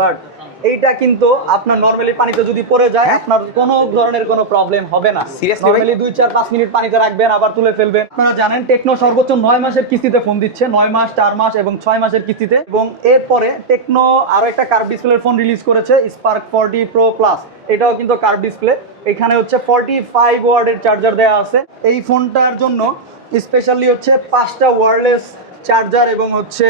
But এইটা কিন্তু আপনার নর্মালি পানিতে যদি পড়ে যায় আপনার কোনো ধরনের কোনো প্রবলেম হবে না। হ্যাঁ? নর্মালি দুই চার পাঁচ মিনিট পানিতে রাখবেন আবার তুলে ফেলবেন। আপনারা জানেন টেকনো সর্বোচ্চ নয় মাসের কিস্তিতে ফোন দিচ্ছে নয় মাস চার মাস এবং ছয় মাসের কিস্তিতে। এবং এরপরে টেকনো আরও একটা কার্ভ ডিসপ্লের ফোন রিলিজ করেছে স্পার্ক ফোরটি প্রো প্লাস এটাও কিন্তু কার্ভ ডিসপ্লে এখানে হচ্ছে ফর্টি ফাইভ ওয়ার্ডের চার্জার দেওয়া আছে। এই ফোনটার জন্য স্পেশালি হচ্ছে পাঁচটা ওয়্যারলেস চার্জার এবং হচ্ছে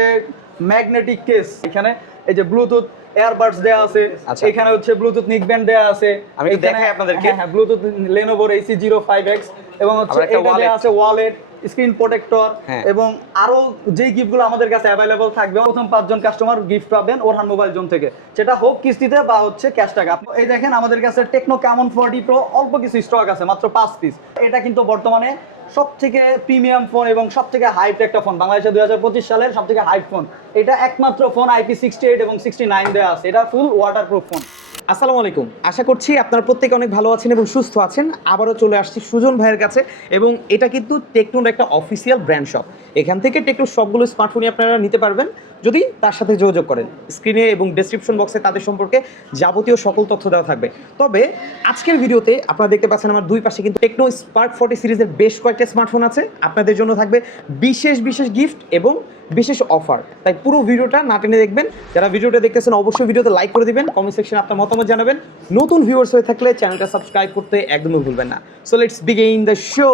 ম্যাগনেটিক কেস এখানে এই যে ব্লুটুথ এয়ারবাডস দেওয়া আছে আচ্ছা। এখানে হচ্ছে ব্লুটুথ নিক ব্যান্ড দেওয়া আছে আমি দেখাই আপনাদেরকে। হ্যাঁ ব্লুটুথ লেনোভোর এসি জিরো ফাইভ এক্স এবং হচ্ছে এটা দেয়া আছে ওয়ালেট স্ক্রিন প্রোটেক্টর হ্যাঁ। এবং আরও যেই গিফটগুলো আমাদের কাছে অ্যাভেলেবল থাকবে প্রথম পাঁচজন কাস্টমার গিফট পাবেন ওরহান মোবাইল জোন থেকে। সেটা হোক কিস্তিতে বা হচ্ছে ক্যাশ টাকা। এই দেখেন আমাদের কাছে টেকনো ক্যামন ফোরটি প্রো অল্প কিছু স্টক আছে মাত্র পাঁচ পিস এটা কিন্তু বর্তমানে সব থেকে প্রিমিয়াম ফোন এবং সব থেকে হাইট একটা ফোন বাংলাদেশে দুই হাজার পঁচিশ সালের সব থেকে হাইট ফোন এটা একমাত্র ফোন আইপি সিক্সটি এইট এবং সিক্সটি নাইন দেওয়া আছে। এটা ফুল ওয়াটার প্রুফ ফোন আসসালামু আলাইকুম। আশা করছি আপনারা প্রত্যেকে অনেক ভালো আছেন এবং সুস্থ আছেন। আবারও চলে আসছি সুজন ভাইয়ের কাছে এবং এটা কিন্তু টেকনোর একটা অফিসিয়াল ব্র্যান্ড শপ এখান থেকে টেকনোর সবগুলো স্মার্টফোনই আপনারা নিতে পারবেন। যদি তার সাথে যোগাযোগ করেন স্ক্রিনে এবং ডেসক্রিপশন বক্সে তাদের সম্পর্কে যাবতীয় সকল তথ্য দেওয়া থাকবে। তবে আজকের ভিডিওতে আপনারা দেখতে পাচ্ছেন আমার দুই পাশে কিন্তু টেকনো স্পার্ক ফর্টি সিরিজের বেশ কয়েকটা স্মার্টফোন আছে। আপনাদের জন্য থাকবে বিশেষ বিশেষ গিফট এবং বিশেষ অফার তাই পুরো ভিডিওটা না টেনে দেখবেন। যারা ভিডিওটা দেখতেছেন, অবশ্যই ভিডিওতে লাইক করে দিবেন কমেন্ট সেকশনে আপনার মতামত জানাবেন। নতুন ভিউয়ার্স হয়ে থাকলে চ্যানেলটা সাবস্ক্রাইব করতে একদমই ভুলবেন না। So let's begin the show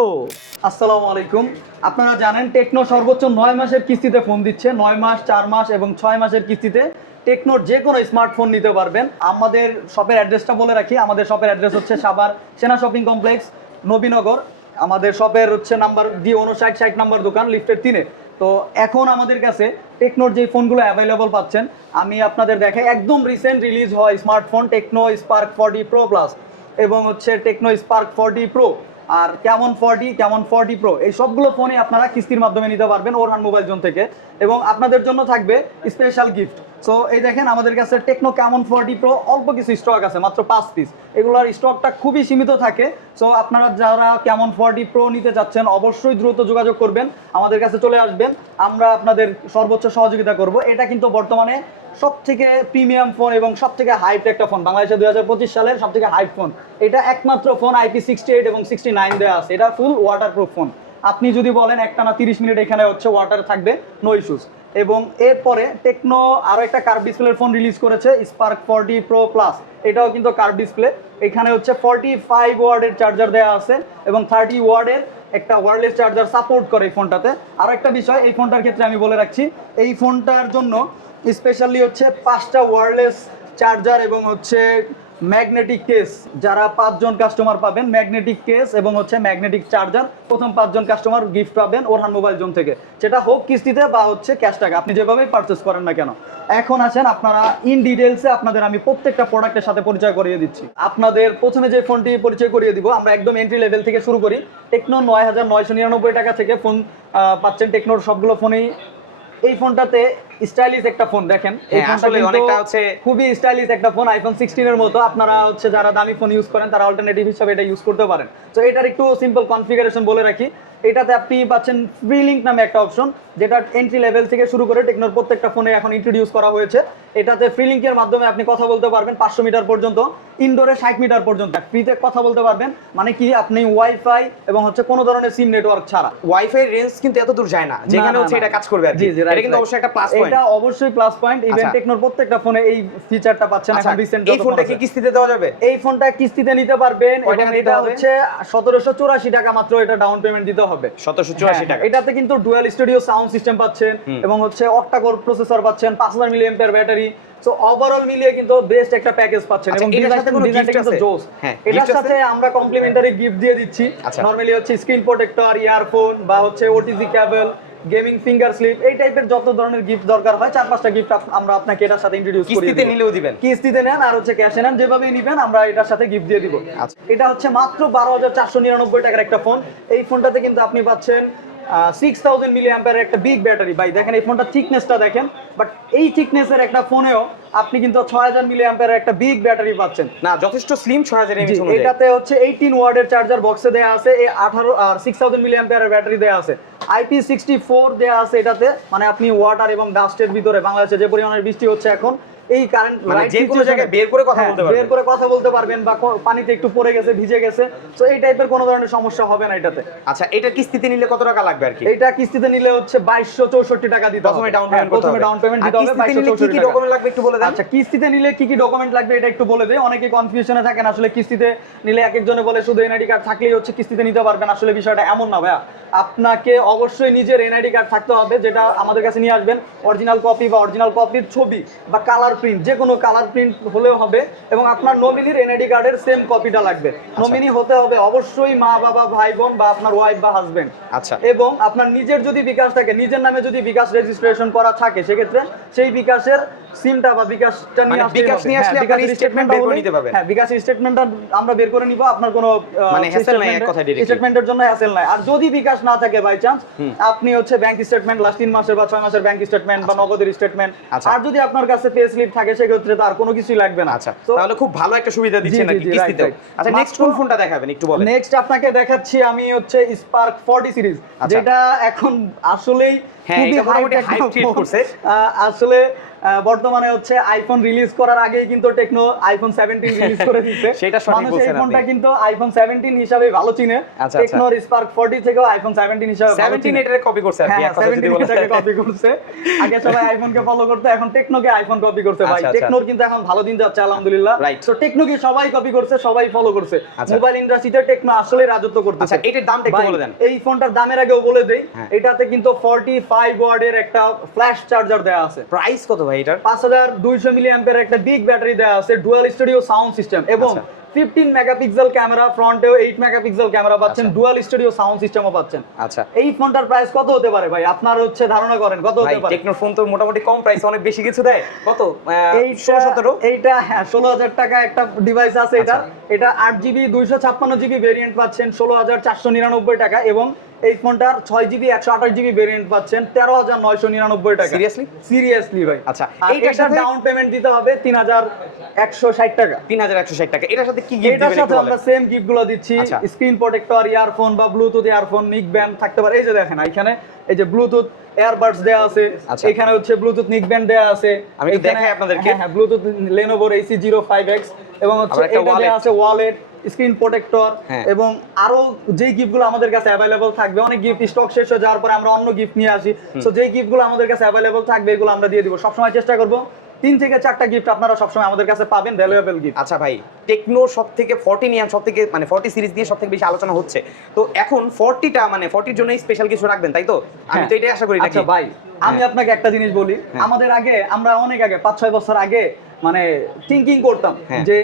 আসসালামু আলাইকুম। আপনারা জানেন, টেকনো সর্বোচ্চ নয় মাসের কিস্তিতে ফোন দিচ্ছে। নয় মাস, চার মাস এবং ছয় মাসের কিস্তিতে টেকনোর যে কোনো স্মার্টফোন নিতে পারবেন। আমাদের শপের অ্যাড্রেসটা বলে রাখি। আমাদের শপের অ্যাড্রেস হচ্ছে সাবার সেনা শপিং কমপ্লেক্স নবীনগর। আমাদের শপের হচ্ছে নাম্বার দিয়ে উনষাট ষাট নাম্বার দোকান লিফটের তিনে। তো এখন আমাদের কাছে টেকনোর যে ফোনগুলো অ্যাভেলেবল পাচ্ছেন, আমি আপনাদের দেখাই। একদম রিসেন্ট রিলিজ হয় smartphone Tecno Spark forty pro plus এবং হচ্ছে টেকনো স্পার্ক ফর্টি প্রো আর কেমন ফর্টি কেমন ফর্টি প্রো এই সবগুলো ফোনে আপনারা কিস্তির মাধ্যমে নিতে পারবেন ওরহান মোবাইল জোন থেকে। এবং আপনাদের জন্য থাকবে স্পেশাল গিফট সো এই দেখেন আমাদের কাছে টেকনো কেমন ফর্টি প্রো অল্প কিছু স্টক আছে, মাত্র পাঁচ পিস এগুলোর স্টকটা খুবই সীমিত থাকে। সো আপনারা যারা কেমন ফর্টি প্রো নিতে চাচ্ছেন অবশ্যই দ্রুত যোগাযোগ করবেন। আমাদের কাছে চলে আসবেন। আমরা আপনাদের সর্বোচ্চ সহযোগিতা করব। এটা কিন্তু বর্তমানে সব থেকে প্রিমিয়াম ফোন এবং সব থেকে হাইট একটা ফোন বাংলাদেশে দুই হাজার পঁচিশ সালের সব থেকে হাইট ফোন এটা একমাত্র ফোন আইপি সিক্সটি এইট এবং সিক্সটি নাইন দেওয়া আছে। এটা ফুল ওয়াটার প্রুফ ফোন আপনি যদি বলেন, একটানা তিরিশ মিনিট এখানে হচ্ছে ওয়াটার থাকবে নো ইস্যুস এবং এরপরে টেকনো আরও একটা কার্ভ ডিসপ্লের ফোন রিলিজ করেছে স্পার্ক ফোরটি প্রো প্লাস এটাও কিন্তু কার্ভ ডিসপ্লে এখানে হচ্ছে ফর্টি ফাইভ ওয়ার্ডের চার্জার দেওয়া আছে এবং থার্টি ওয়ার্ডের একটা ওয়ারলেস চার্জার সাপোর্ট করে এই ফোনটাতে আর একটা বিষয়, এই ফোনটার ক্ষেত্রে আমি বলে রাখছি, এই ফোনটার জন্য স্পেশালি হচ্ছে পাঁচটা ওয়্যারলেস চার্জার এবং হচ্ছে ম্যাগনেটিক কেস। যারা পাঁচজন কাস্টমার পাবেন, ম্যাগনেটিক কেস এবং হচ্ছে ম্যাগনেটিক চার্জার, প্রথম পাঁচজন কাস্টমার গিফট পাবেন ওরহান মোবাইল জোন থেকে। সেটা হোক কিস্তিতে বা হচ্ছে ক্যাশ টাকা, আপনি যেভাবেই পারচেস করেন না কেন। এখন আছেন আপনারা ইন ডিটেলসে আপনাদের আমি প্রত্যেকটা প্রোডাক্টের সাথে পরিচয় করিয়ে দিচ্ছি। আপনাদের প্রথমে যে ফোনটি পরিচয় করিয়ে দিব, আমরা একদম এন্ট্রি লেভেল থেকে শুরু করি। টেকনো নয় হাজার নয়শো নিরানব্বই টাকা থেকে ফোন পাচ্ছেন টেকনোর সবগুলো ফোনেই এই ফোনটাতে স্টাইলিশ একটা ফোন দেখেন। এই হ্যাঁ, ফোনটা অনেকটা হচ্ছে- খুবই স্টাইলিশ একটা ফোন আইফোন সিক্সটিনের মতো। আপনারা হচ্ছে যারা দামি ফোন ইউজ করেন তারা অল্টারনেটিভ হিসাবে এটা ইউজ করতে পারেন। তো এটার একটু সিম্পল কনফিগারেশন বলে রাখি। এটাতে আপনি পাচ্ছেন ফ্রি লিঙ্ক নামে একটা অপশন যেটা এন্ট্রি লেভেল থেকে শুরু করে টেকনোর প্রত্যেকটা ফোনে এখন ইন্ট্রোডিউস করা হয়েছে। এটাতে ফ্রি লিঙ্কের মাধ্যমে আপনি কথা বলতে পারবেন পাঁচশো মিটার পর্যন্ত ইনডোরে ষাট মিটার পর্যন্ত। ফ্রিতে কথা বলতে পারবেন মানে কি আপনি ওয়াইফাই এবং হচ্ছে কোনো ধরনের সিম নেটওয়ার্ক ছাড়া। ওয়াইফাই রেঞ্জ কিন্তু এত দূর যায় না যেখানে হচ্ছে এটা কাজ করবে জি জি এটা কিন্তু অবশ্যই একটা প্লাস এটা অবশ্যই প্লাস পয়েন্ট ইভেন আচ্ছা। টেকনোর প্রত্যেকটা ফোনে এই ফিচারটা পাচ্ছেন আচ্ছা এখন রিসেন্ট এই ফোনটা কি কিস্তিতে দেওয়া যাবে? এই ফোনটা কিস্তিতে নিতে পারবেন এবং এটা হচ্ছে সতেরোশো চুরাশি টাকা মাত্র এটা ডাউন পেমেন্ট দিতে হবে। সতেরোশো চুরাশি হ্যাঁ, টাকা। এটাতে কিন্তু ডুয়াল স্টুডিও সাউন্ড সিস্টেম পাচ্ছেন এবং হচ্ছে অক্টা কোর প্রসেসর পাচ্ছেন পাঁচ হাজার milli ampere battery so overall মিলিয়ে কিন্তু বেস্ট একটা প্যাকেজ পাচ্ছেন আচ্ছা, এবং design- সাথে কোনো ডিজাইনটা কিন্তু আছে? জোস। হ্যাঁ, এটার সাথে আমরা কমপ্লিমেন্টারি গিফট দিয়ে দিচ্ছি। আচ্ছা। নরমালি হচ্ছে স্ক্রিন প্রোটেক্টর ইয়ারফোন বা হচ্ছে OTG cable gaming finger sleeve এই টাইপের যত ধরনের গিফট দরকার হয় চার পাঁচটা গিফট আমরা আপনাকে এটার সাথে ইন্ট্রোডিউস করি কিস্তিতে নিলেও দিবেন। কিস্তিতে নেন আর হচ্ছে ক্যাশে নেন যেভাবেই নিবেন আমরা এটার সাথে গিফট দিয়ে দিব। আচ্ছা। এটা হচ্ছে মাত্র বারো হাজার চারশো নিরানব্বই টাকার একটা ফোন এই ফোনটাতে কিন্তু আপনি পাচ্ছেন সিক্স থাউজেন্ড মিলি অ্যাম্পারের একটা বিগ ব্যাটারি ভাই দেখেন এই ফোনটা থিকনেসটা দেখেন বাট এই থিকনেসের একটা ফোনেও আপনি কিন্তু ছয় হাজার মিলি অ্যাম্পারের একটা বিগ ব্যাটারি পাচ্ছেন। না যথেষ্ট স্লিম ছয় হাজার এটাতে হচ্ছে এইটিন ওয়ার্ডের চার্জার বক্সে দেওয়া আছে এই আঠারো আর সিক্স থাউজেন্ড মিলি অ্যাম্পিয়ারের ব্যাটারি দেওয়া আছে। আইপি সিক্সটি ফোর দেওয়া আছে এটাতে। মানে আপনি ওয়াটার এবং ডাস্টের ভিতরে, বাংলাদেশে যে পরিমাণের বৃষ্টি হচ্ছে এখন এই কারেন্ট মানে যে কোনো জায়গায় বের করে কথা বলতে পারবেন। বের করে কথা বলতে পারবেন বা পানিতে একটু পড়ে গেছে ভিজে গেছে। তো এই টাইপের কোনো ধরনের সমস্যা হবে না এটাতে। আচ্ছা এটা কিস্তিতে নিলে কত টাকা লাগবে আর কি? এইটা কিস্তিতে নিলে হচ্ছে বাইশশো চৌষট্টি টাকা দিতে প্রথমে ডাউন হ্যাঁ, পেমেন্ট প্রথমে ডাউন পেমেন্ট দিতে হবে কিস্তিতে বাইশশো নিলে কি কি ডকুমেন্ট লাগবে একটু বলে দেন? আচ্ছা কিস্তিতে নিলে কি কি ডকুমেন্ট লাগবে এটা একটু বলে দেই। অনেকে কনফিউশনে থাকেন আসলে কিস্তিতে নিলে এক একজনে বলে শুধু এনআইডি কার্ড থাকলেই হচ্ছে কিস্তিতে নিতে পারবেন। আসলে বিষয়টা এমন না ভাইয়া। আপনাকে অবশ্যই নিজের এনআইডি কার্ড থাকতে হবে যেটা আমাদের কাছে নিয়ে আসবেন। অরিজিনাল কপি বা অরিজিনাল কপির ছবি বা কালার প্রিন্ট যে কোনো কালার প্রিন্ট হলেও হবে এবং আপনার নমিনির এনআইডি কার্ডের সেম কপিটা লাগবে। আচ্ছা। নমিনি হতে হবে অবশ্যই মা বাবা ভাই বোন বা আপনার ওয়াইফ বা হাজবেন্ড আচ্ছা। এবং আপনার নিজের যদি বিকাশ থাকে নিজের নামে যদি বিকাশ রেজিস্ট্রেশন করা থাকে সেক্ষেত্রে সেই বিকাশের সিমটা বা বিকাশটা নিয়ে মানে আসলেই বিকাশ নিয়ে হ্যাঁ, আসলে আপনার statement বের করে নিতে পারবেন। হ্যাঁ বিকাশের স্টেটমেন্টটা আমরা বের করে নিব। আপনার কোনো মানে hassle নাই এক কথায় directly। স্টেটমেন্টের জন্য হ্যাসেল নাই। আর যদি বিকাশ না থাকে বাই চান্স আপনি হচ্ছে ব্যাংক স্টেটমেন্ট লাস্ট তিন মাসের বা ছয় মাসের ব্যাংক স্টেটমেন্ট বা নগদের স্টেটমেন্ট আচ্ছা। আর যদি আপনার কাছে পে স্লিপ থাকে সেক্ষেত্রে তার কোনো কিছুই লাগবে না। আচ্ছা তাহলে খুব ভালো একটা সুবিধা দিচ্ছেন নাকি কিস্তিতে আচ্ছা নেক্সট কোন ফোনটা দেখাবেন একটু বলেন। নেক্সট আপনাকে দেখাচ্ছি আমি হচ্ছে স্পার্ক 40 সিরিজ আচ্ছা। যেটা এখন আসলেই হ্যাঁ। করছে। আসলে বর্তমানে হচ্ছে আইফোন রিলিজ করার আগেই কিন্তু টেকনো আইফোন 17 রিলিজ করে দিচ্ছে সেটা সঠিক বলছেন ফোনটা আপনি। কিন্তু আইফোন 17 হিসাবে ভালো চিনে আচ্ছা, টেকনোর স্পার্ক 40 থেকেও আইফোন 17 হিসাবে 17 চিনে এটারে কপি করছে কি হ্যাঁ যদি বলেন এটাকে কপি করছে আগে সবাই আইফোনকে ফলো করতে এখন টেকনোকে আইফোন কপি করছে ভাই আচ্ছা, আচ্ছা। টেকনোর কিন্তু এখন ভালো দিন যাচ্ছে আলহামদুলিল্লাহ. তো টেকনোকে সবাই কপি করছে সবাই ফলো করছে আচ্ছা। মোবাইল ইন্ডাস্ট্রিতে টেকনো আসলে রাজত্ব করতেছে আচ্ছা, এটার দামটা একটু বলে দেন। এই ফোনটার দামের আগেও বলে দেই হ্যাঁ। এটাতে কিন্তু 45 ওয়ার্ডের একটা ফ্ল্যাশ চার্জার দেওয়া আছে। প্রাইস কত ভাই এটার? পাঁচ হাজার দুইশো মিলি অ্যাম্পের একটা বিগ ব্যাটারি দেওয়া আছে ডুয়াল স্টুডিও সাউন্ড সিস্টেম এবং। ফিফটিন মেগাপিক্সেল ক্যামেরা ফ্রন্টেও এইট মেগাপিক্সেল ক্যামেরা পাচ্ছেন। ডুয়াল স্টুডিও সাউন্ড সিস্টেমও পাচ্ছেন। আচ্ছা। এই ফোনটার প্রাইস কত হতে পারে ভাই? আপনার হচ্ছে ধারণা করেন কত হতে পারে? টেকনোর ফোন তো মোটামুটি কম প্রাইস অনেক বেশি কিছু দেয়। কত? ষোলো সতেরো? এইটা হ্যাঁ ষোলো হাজার টাকা একটা ডিভাইস আছে এটা। আচ্ছা। এটা আট জিবি দুইশো ছাপ্পান্ন জিবি ভেরিয়েন্ট পাচ্ছেন ষোলো হাজার চারশো নিরানব্বই টাকা এবং এই ফোনটার ছয় জিবি একশো আঠাশ জিবি ভেরিয়েন্ট পাচ্ছেন তেরো হাজার নয়শো নিরানব্বই টাকা। Seriously? সিরিয়াসলি ভাই। আচ্ছা, এইটার সাথে- ডাউন পেমেন্ট দিতে হবে তিন হাজার একশো ষাট টাকা। তিন হাজার একশো ষাট টাকা। এটার সাথে কি গিফট এটার সাথে আমরা সেম গিফটগুলো দিচ্ছি। স্ক্রিন প্রোটেক্টর ইয়ারফোন বা ব্লুটুথ ইয়ারফোন নিক ব্যান্ড থাকতে পারে। এই যে দেখেন এখানে এই যে ব্লুটুথ এয়ারবাডস দেওয়া আছে। আচ্ছা। এখানে হচ্ছে ব্লুটুথ নিক ব্যান্ড দেওয়া আছে। আমি দেখাই আপনাদেরকে। হ্যাঁ ব্লুটুথ লেনোভোর এসি জিরো ফাইভ এক্স এবং হচ্ছে এটা দেওয়া আছে ওয়ালেট স্ক্রিন প্রোটেক্টর হ্যাঁ। এবং আরও যেই গিফটগুলো আমাদের কাছে অ্যাভেলেবল থাকবে অনেক গিফট স্টক শেষ হয়ে যাওয়ার পরে আমরা অন্য গিফট নিয়ে আসি। সো যে গিফটগুলো আমাদের কাছে অ্যাভেলেবল থাকবে এগুলো আমরা দিয়ে দিব। সবসময় চেষ্টা করব তিন থেকে চারটা গিফট আপনারা সবসময় আমাদের কাছে পাবেন ভ্যালুয়েবল গিফট আচ্ছা ভাই টেকনো সব থেকে ফর্টি নিয়ে সব থেকে মানে ফর্টি সিরিজ নিয়ে সব থেকে বেশি আলোচনা হচ্ছে তো এখন ফর্টিটা মানে ফর্টির জন্যই স্পেশাল কিছু রাখবেন তাই তো আমি তো এটাই আশা করি আচ্ছা ভাই আমি হ্যাঁ। আপনাকে একটা জিনিস বলি হ্যাঁ। আমাদের আগে আমরা অনেক আগে পাঁচ ছয় বছর আগে মানে থিঙ্কিং করতাম হ্যাঁ। যে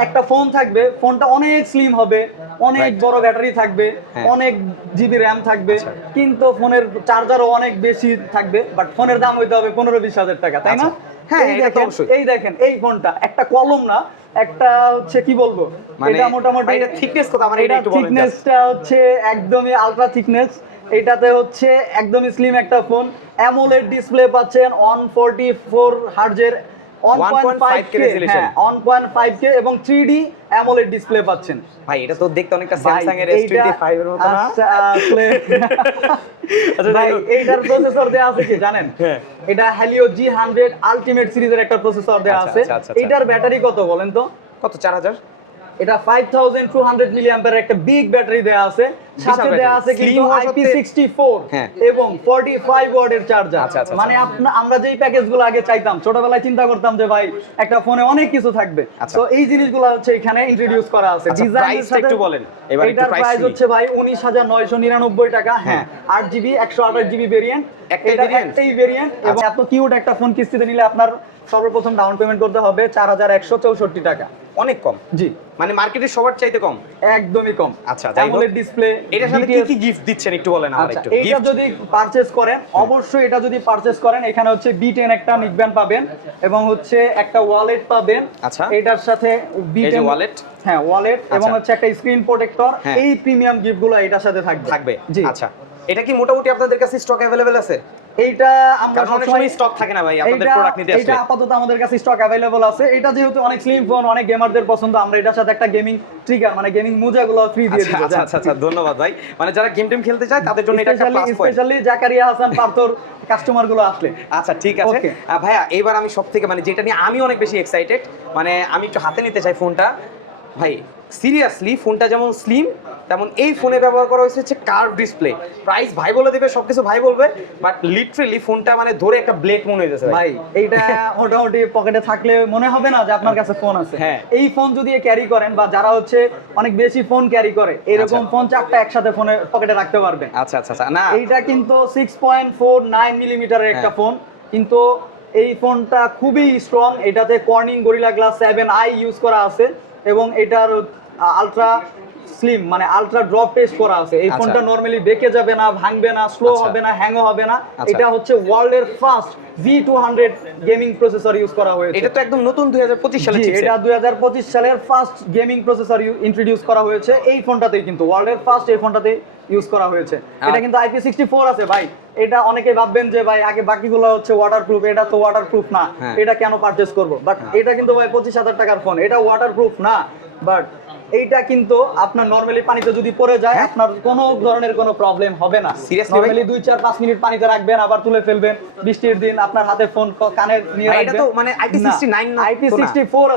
একটা ফোন থাকবে ফোনটা অনেক স্লিম হবে অনেক বড় ব্যাটারি থাকবে হ্যাঁ। অনেক জিবি র্যাম থাকবে আচ্ছা। কিন্তু ফোনের চার্জারও অনেক বেশি থাকবে বাট ফোনের দাম হইতে হবে পনেরো বিশ হাজার টাকা তাই না আচ্ছা। হ্যাঁ, এই দেখেন এই দেখেন এই ফোনটা একটা কলম না একটা হচ্ছে কি বলব? মানে এটা মোটামুটি এটা থিকনেস কত? আমার এটা এটা একটু বলেন thickness-টা হচ্ছে একদমই আলট্রা থিকনেস এটাতে হচ্ছে একদমই স্লিম একটা ফোন অ্যামোলেড ডিসপ্লে পাচ্ছেন অন ফোরটি ফোর হার্জের 1.5K resolution। One point five K এবং অ্যামোলেড ডিসপ্লে পাচ্ছেন। ভাই এটা তো দেখতে অনেকটা স্যামসাং এর এইটা S25 এর মতো না? আচ্ছা, আসলে আচ্ছা, ভাই এইটার প্রসেসর আছে কি জানেন? হ্যাঁ। এটা আলটিমেট সিরিজের একটা প্রসেসর দেওয়া আচ্ছা, আছে। আচ্ছা। এইটার ব্যাটারি কত বলেন তো? কত চার হাজার? এটা 5200 মিলি অ্যাম্পিয়ার একটা বিগ ব্যাটারি দেয়া আছে সাথে দেয়া আছে কিন্তু Slim হওয়া সত্ত্বে- IP64 হ্যাঁ। এবং 45 ওয়াটের চার্জার আচ্ছা, আচ্ছা, মানে আমরা যেই প্যাকেজগুলো আগে চাইতাম ছোটবেলায় চিন্তা করতাম যে ভাই একটা ফোনে অনেক কিছু থাকবে আচ্ছা। তো এই জিনিসগুলো হচ্ছে এখানে ইন্ট্রোডিউস করা আছে আচ্ছা, ডিজাইনের price টা সাথে একটু বলেন। এবার একটু প্রাইস। হচ্ছে ভাই 19999 টাকা হ্যাঁ হ্যাঁ। 8 জিবি 128 জিবি ভেরিয়েন্ট একটাই variant? একটাই ভেরিয়েন্ট এবং এত কিউট একটা ফোন কিস্তিতে নিলে আপনার সর্বপ্রথম ডাউন পেমেন্ট করতে হবে 4164 টাকা। অনেক কম। জি। মানে মার্কেটে সবার চাইতে কম। একদমই কম। আচ্ছা, অ্যামোলেড ডিসপ্লে এটার সাথে কি কি গিফট দিচ্ছেন একটু বলেন আমার আচ্ছা একটু। এইটা যদি পারচেজ করেন অবশ্যই এটা যদি পারচেজ করেন এখানে হচ্ছে বি টেন একটা নিকব্যান্ড পাবেন এবং হচ্ছে একটা ওয়ালেট পাবেন। আচ্ছা। এটার সাথে এই হ্যাঁ ওয়ালেট এবং আচ্ছা। হচ্ছে একটা স্ক্রিন প্রোটেক্টর হ্যাঁ। এই প্রিমিয়াম গিফটগুলো এটার সাথে থাকবে। থাকবে। জি। আচ্ছা। এটা কি মোটামুটি আপনাদের কাছে স্টক অ্যাভেলেবেল আছে? এইটা আমরা অনেক সময় স্টক থাকে না ভাই আপনাদের প্রোডাক্ট নিতে আসলে। আপাতত আমাদের কাছে স্টক অ্যাভেলেবল আছে। এটা যেহেতু অনেক স্লিম ফোন অনেক গেমারদের পছন্দ আমরা এটার সাথে একটা গেমিং ট্রিগার মানে গেমিং মোজাগুলো ফ্রি দিয়ে আচ্ছা দিব আচ্ছা আচ্ছা আচ্ছা ধন্যবাদ ভাই। মানে যারা গেম টেম খেলতে চায় তাদের জন্য এটা একটা plus point specially Zakaria Hasan পার্থর কাস্টমারগুলো আসলে। আচ্ছা ঠিক আছে। ভাইয়া এবার আমি সব থেকে মানে যেটা নিয়ে আমি অনেক বেশি এক্সাইটেড মানে আমি একটু হাতে নিতে চাই ফোনটা ভাই সিরিয়াসলি ফোনটা যেমন স্লিম তেমন এই ফোনে ব্যবহার করা হয়েছে হচ্ছে কার্ভ ডিসপ্লে প্রাইস ভাই বলে দেবে সবকিছু ভাই বলবে বাট লিটারেলি ফোনটা মানে ধরে একটা ব্লেড মনে হয়েছে ভাই এইটা মোটামুটি পকেটে থাকলে মনে হবে না যে আপনার কাছে ফোন আছে হ্যাঁ। এই ফোন যদি ক্যারি করেন বা যারা হচ্ছে অনেক বেশি ফোন ক্যারি করে এরকম আচ্ছা। ফোন চারটা একসাথে ফোনে পকেটে রাখতে পারবেন আচ্ছা আচ্ছা আচ্ছা না এইটা কিন্তু সিক্স পয়েন্ট ফোর নাইন মিলিমিটারের একটা হ্যাঁ। ফোন কিন্তু এই ফোনটা খুবই স্ট্রং এটাতে Corning Gorilla glass seven i use করা আছে এবং এটার আলট্রা স্লিম মানে আলট্রা ড্রপ টেস্ট করা আছে। এই আচ্ছা। ফোনটা নরমালি বেঁকে যাবে না ভাঙবে না স্লো আচ্ছা। হবে না হ্যাংও হবে না। আচ্ছা। এটা হচ্ছে ওয়ার্ল্ডের first G two hundred gaming processor use করা হয়েছে। এটা তো একদম নতুন দুই হাজার পঁচিশ সালে এটা দুই হাজার পঁচিশ সালের ফার্স্ট গেমিং প্রসেসর ইন্ট্রোডিউস করা হয়েছে। এই ফোনটাতেই কিন্তু ওয়ার্ল্ড এর ফার্স্ট এই ফোনটাতে ইউজ করা হয়েছে। এটা কিন্তু আইপি সিক্সটি ফোর আছে ভাই। এটা অনেকে ভাববেন যে ভাই আগে বাকিগুলো হচ্ছে ওয়াটার প্রুফ এটা তো ওয়াটার প্রুফ না। হ্যাঁ। এটা কেন পারচেস করব? বাট এটা কিন্তু ভাই পঁচিশ হাজার টাকার ফোন এটা ওয়াটার প্রুফ না। বাট এইটা কিন্তু আপনার নর্মালি পানিতে যদি পড়ে যায় হ্যাঁ? আপনার কোনো ধরনের কোনো প্রবলেম হবে না ভাই? নর্মালি দুই চার পাঁচ মিনিট পানিতে রাখবেন আবার তুলে ফেলবেন বৃষ্টির দিন আপনার হাতে ফোন কানে নিয়ে ভাই, এটা তো মানে IP69 না,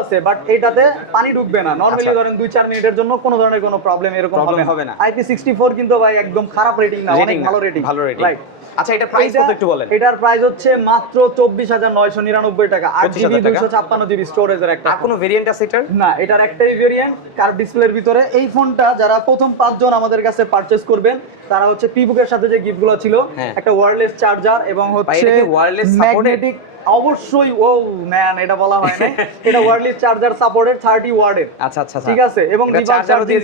আছে বাট এটাতে পানি ঢুকবে না নর্মালি আচ্ছা। ধরেন দুই চার মিনিটের জন্য কোনো ধরনের কোনো প্রবলেম এরকম হবে না না। আইপি সিক্সটি ফোর কিন্তু ভাই একদম খারাপ রেটিং না অনেক ভালো রেটিং ভালো rating। আচ্ছা এটা প্রাইস কত একটু বলেন। এটার প্রাইস হচ্ছে মাত্র চব্বিশ হাজার নয়শো নিরানব্বই টাকা। আট 25,000 জিবি টাকা। দুইশো ছাপ্পান্ন জিবি স্টোরেজের একটা আর কোনো ভেরিয়েন্ট আছে এটার? না এটার একটাই ভেরিয়েন্ট কার ডিসপ্লের ভিতরে। এই ফোনটা যারা প্রথম পাঁচজন আমাদের কাছে পারচেজ করবেন তারা হচ্ছে পিবুকের সাথে যে গিফটগুলো ছিল হ্যাঁ। একটা ওয়্যারলেস চার্জার এবং হচ্ছে ম্যাগনেটিক অবশ্যই ও ম্যান এটা বলা হয় না এটা ওয়্যারলেস চার্জার সাপোর্টেড 30 ওয়ার্ডের আচ্ছা আচ্ছা। ঠিক আছে? এবং রিভার্স চার্জিং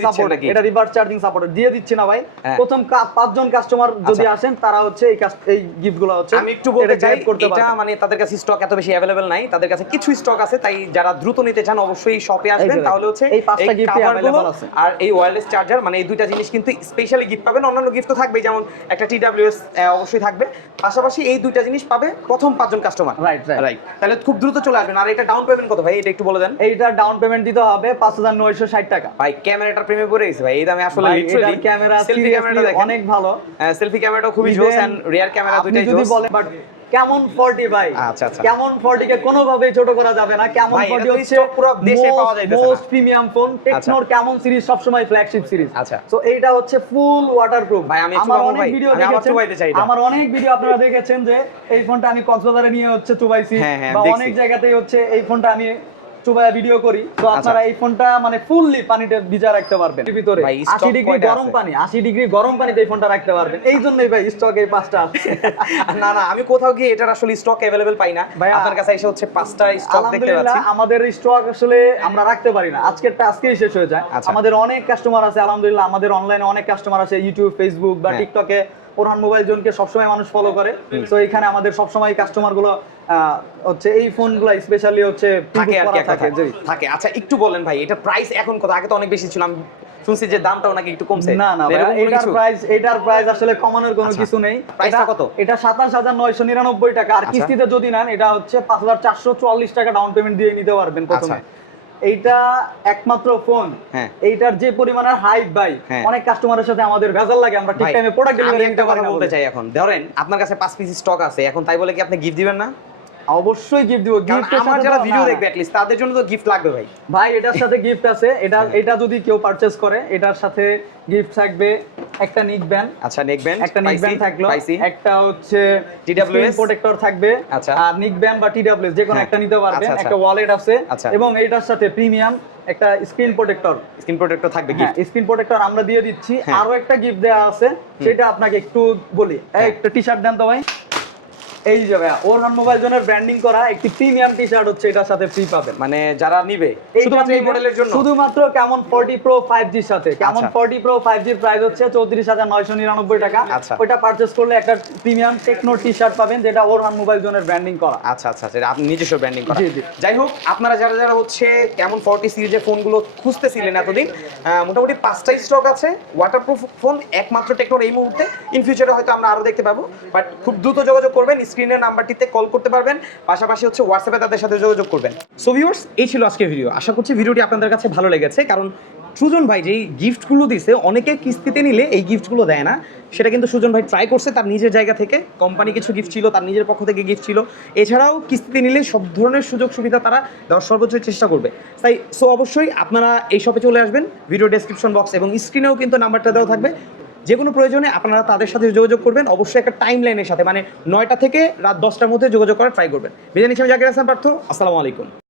এটা রিভার্স চার্জিং সাপোর্ট দিয়ে দিচ্ছি না ভাই। হ্যাঁ। প্রথম পাঁচজন কাস্টমার যদি আচ্ছা। আসেন তারা হচ্ছে এই এই গিফটগুলো হচ্ছে আমি একটু বলতে চাই এটা মানে তাদের কাছে স্টক এত বেশি অ্যাভেলেবেল নাই। তাদের কাছে কিছু স্টক আছে তাই যারা দ্রুত নিতে চান অবশ্যই শপে আসবেন। তাহলে হচ্ছে এই পাঁচটা coverগুলো available আছে। আর এই ওয়্যারলেস চার্জার মানে এই দুইটা জিনিস কিন্তু স্পেশালি গিফট পাবেন। অন্যান্য গিফট তো থাকবেই যেমন একটা টিডব্লিউএস অবশ্যই থাকবে। পাশাপাশি এই দুইটা জিনিস পাবে প্রথম পাঁচজন কাস্টমার Right. রাইট তাহলে খুব দ্রুত চলে আসবেন। আর এটা ডাউন পেমেন্ট কত ভাই? এটা একটু বলে দেন। এইটা ডাউন পেমেন্ট দিতে হবে পাঁচ হাজার নয়শো ষাট টাকা। ভাই ক্যামেরাটা প্রেমে পড়ে গেছে ভাই। এই দামে আসলে লিটারালি ক্যামেরা সেলফি ক্যামেরাটা অনেক ভালো। সেলফি ক্যামেরাটা খুবই জোস এন্ড রিয়ার ক্যামেরা দুইটাই যদি জোস বলেন বাট কেমন 40 ভাই? আচ্ছা, আচ্ছা। কেমন 40 কে কোনোভাবেই ছোট করা যাবে না। কেমন ভাই, 40 হচ্ছে পুরো দেশে পাওয়া যাইতেছে মোস্ট প্রিমিয়াম ফোন টেকনোর কেমন সিরিজ সব সময় ফ্ল্যাগশিপ সিরিজ আচ্ছা। তো এইটা হচ্ছে ফুল ওয়াটারপ্রুফ ভাই, আমি আমার অনেক ভিডিও চাই আমার অনেক ভিডিও আপনারা দেখেছেন যে এই ফোনটা আমি কক্সবাজারে নিয়ে হচ্ছে চুবাইছি। হ্যাঁ, হ্যাঁ, বা অনেক জায়গাতেই হচ্ছে এই ফোনটা আমি ভিডিও করি তো আচ্ছা। আপনারা এই ফোনটা মানে ফুললি পানিতে ভিজা রাখতে পারবেন। ভিতরে ভাই, 80 ডিগ্রি গরম পানি 80 ডিগ্রি গরম পানিতে এই ফোনটা রাখতে পারবেন। এই জন্যই ভাই স্টক এই পাঁচটা আছে। না না আমি কোথাও গিয়ে এটার আসলে স্টক অ্যাভেলেবেল পাই না। আপনার কাছে এসে হচ্ছে পাঁচটা স্টক দেখতে পাচ্ছি। আমাদের স্টক আসলে আমরা রাখতে পারি না। আজকেরটা আজকেই শেষ হয়ে যায়। আচ্ছা। আমাদের অনেক কাস্টমার আছে আলহামদুলিল্লাহ আমাদের অনলাইনে অনেক কাস্টমার আছে ইউটিউব ফেসবুক বা হ্যাঁ। টিকটকে ওরহান মোবাইল জোনকে সবসময় মানুষ ফলো করে তো এখানে আমাদের সবসময় কাস্টমারগুলো হচ্ছে এই ফোনগুলো স্পেশালি হচ্ছে থাকে আর কি থাকে আচ্ছা একটু বলেন ভাই এটা প্রাইস এখন কত আগে তো অনেক বেশি ছিল শুনছি যে দামটাও নাকি একটু কমছে না না এটার কিছু? প্রাইস এটার প্রাইস আসলে কমানোর কোনো আচ্ছা। কিছু নেই প্রাইসটা কত? এটা সাতাশ হাজার নয়শো নিরানব্বই টাকা আর আচ্ছা। কিস্তিতে যদি নেন এটা হচ্ছে পাঁচ হাজার চারশো চুয়াল্লিশ টাকা ডাউন পেমেন্ট দিয়ে নিতে পারবেন প্রথমে আচ্ছা। এইটা একমাত্র ফোন হ্যাঁ। এইটার যে পরিমাণের হাইপ ভাই হ্যাঁ। অনেক কাস্টমারের সাথে আমাদের ভেজাল লাগে আমরা ঠিক টাইমে প্রোডাক্ট ডেলিভারি একটা কথা বলতে চাই এখন ধরেন আপনার কাছে পাঁচ পিস স্টক আছে এখন তাই বলে কি আপনি গিফট দিবেন না অবশ্যই গিফট দিব গিফটের আমার যারা ভিডিও। দেখবে অ্যাটলিস্ট তাদের জন্য তো গিফট লাগবে ভাই ভাই এটার সাথে গিফট আছে এটা হ্যাঁ। এটা যদি কেউ পারচেজ করে এটার সাথে গিফট থাকবে একটা নিক ব্যান্ড আচ্ছা দেখবেন একটা নিক ব্যান্ড থাকল একটা হচ্ছে TWS প্রোটেক্টর থাকবে আচ্ছা। আর নিক ব্যান্ড বা টিডব্লিউএস যে কোনো হ্যাঁ। একটা নিতে পারবেন আচ্ছা, আচ্ছা। একটা ওয়ালেট আছে আচ্ছা। এবং এটার সাথে প্রিমিয়াম একটা স্ক্রিন প্রোটেক্টর স্ক্রিন প্রোটেক্টর থাকবে গিফট স্ক্রিন প্রোটেক্টর আমরা দিয়ে দিচ্ছি হ্যাঁ। আরও একটা গিফট দেওয়া আছে সেটা আপনাকে একটু বলি। একটা টি শার্ট দেন তো ভাই এই যে ভাইয়া ওরহান মোবাইল জোনের ব্র্যান্ডিং করা একটি প্রিমিয়াম টি শার্ট হচ্ছে এটার সাথে ফ্রি পাবেন মানে যারা নিবে শুধুমাত্র এই মডেলের জন্য শুধুমাত্র কেমন ফোর্টি প্রো ফাইভ জির সাথে কেমন আচ্ছা। ফোর্টি প্রো ফাইভ জির প্রাইস হচ্ছে চৌত্রিশ হাজার নয়শো নিরানব্বই টাকা আচ্ছা। ওইটা পারচেস করলে একটা প্রিমিয়াম টেকনো টি শার্ট পাবেন যেটা ওরহান মোবাইল জোনের ব্র্যান্ডিং করা আচ্ছা আচ্ছা আচ্ছা, এটা আপনি নিজস্ব ব্র্যান্ডিং করা। যাই হোক আপনারা যারা যারা হচ্ছে কেমন ফর্টি সিরিজের ফোনগুলো খুঁজতেছিলেন এতদিন মোটামুটি পাঁচটাই স্টক আছে ওয়াটারপ্রুফ ফোন একমাত্র টেকনোর এই মুহূর্তে ইন ফিউচারে হয়তো আমরা আরও দেখতে পাবো বাট খুব দ্রুত যোগাযোগ করবেন স্ক্রিনের নাম্বারটিতে কল করতে পারবেন, পাশাপাশি হচ্ছে হোয়াটসঅ্যাপে তাদের সাথে যোগাযোগ করবেন। সো ভিউয়ার্স এই ছিল আজকের ভিডিও আশা করছি ভিডিওটি আপনাদের কাছে ভালো লেগেছে, কারণ সুজন ভাই যেই গিফটগুলো দিছে, অনেকে কিস্তিতে নিলে এই গিফটগুলো দেয় না। সেটা কিন্তু সুজন ভাই ট্রাই করছে তার নিজের জায়গা থেকে। কোম্পানি কিছু গিফট ছিল, তার নিজের পক্ষ থেকে গিফট ছিল। এছাড়াও কিস্তিতে নিলে সব ধরনের সুযোগ সুবিধা তারা দেওয়ার সর্বোচ্চ চেষ্টা করবে। তাই সো অবশ্যই আপনারা এই শপে চলে আসবেন। ভিডিও ডেসক্রিপশন বক্স এবং স্ক্রিনেও কিন্তু নাম্বারটা দেওয়া থাকবে। যে কোনো প্রয়োজনে আপনারা তাদের সাথে যোগাযোগ করবেন। অবশ্যই একটা টাইম লাইনের সাথে মানে নয়টা থেকে রাত দশটার মধ্যে যোগাযোগ করার ট্রাই করবেন। আমি জাকির হাসান পার্থ। আসসালামু আলাইকুম।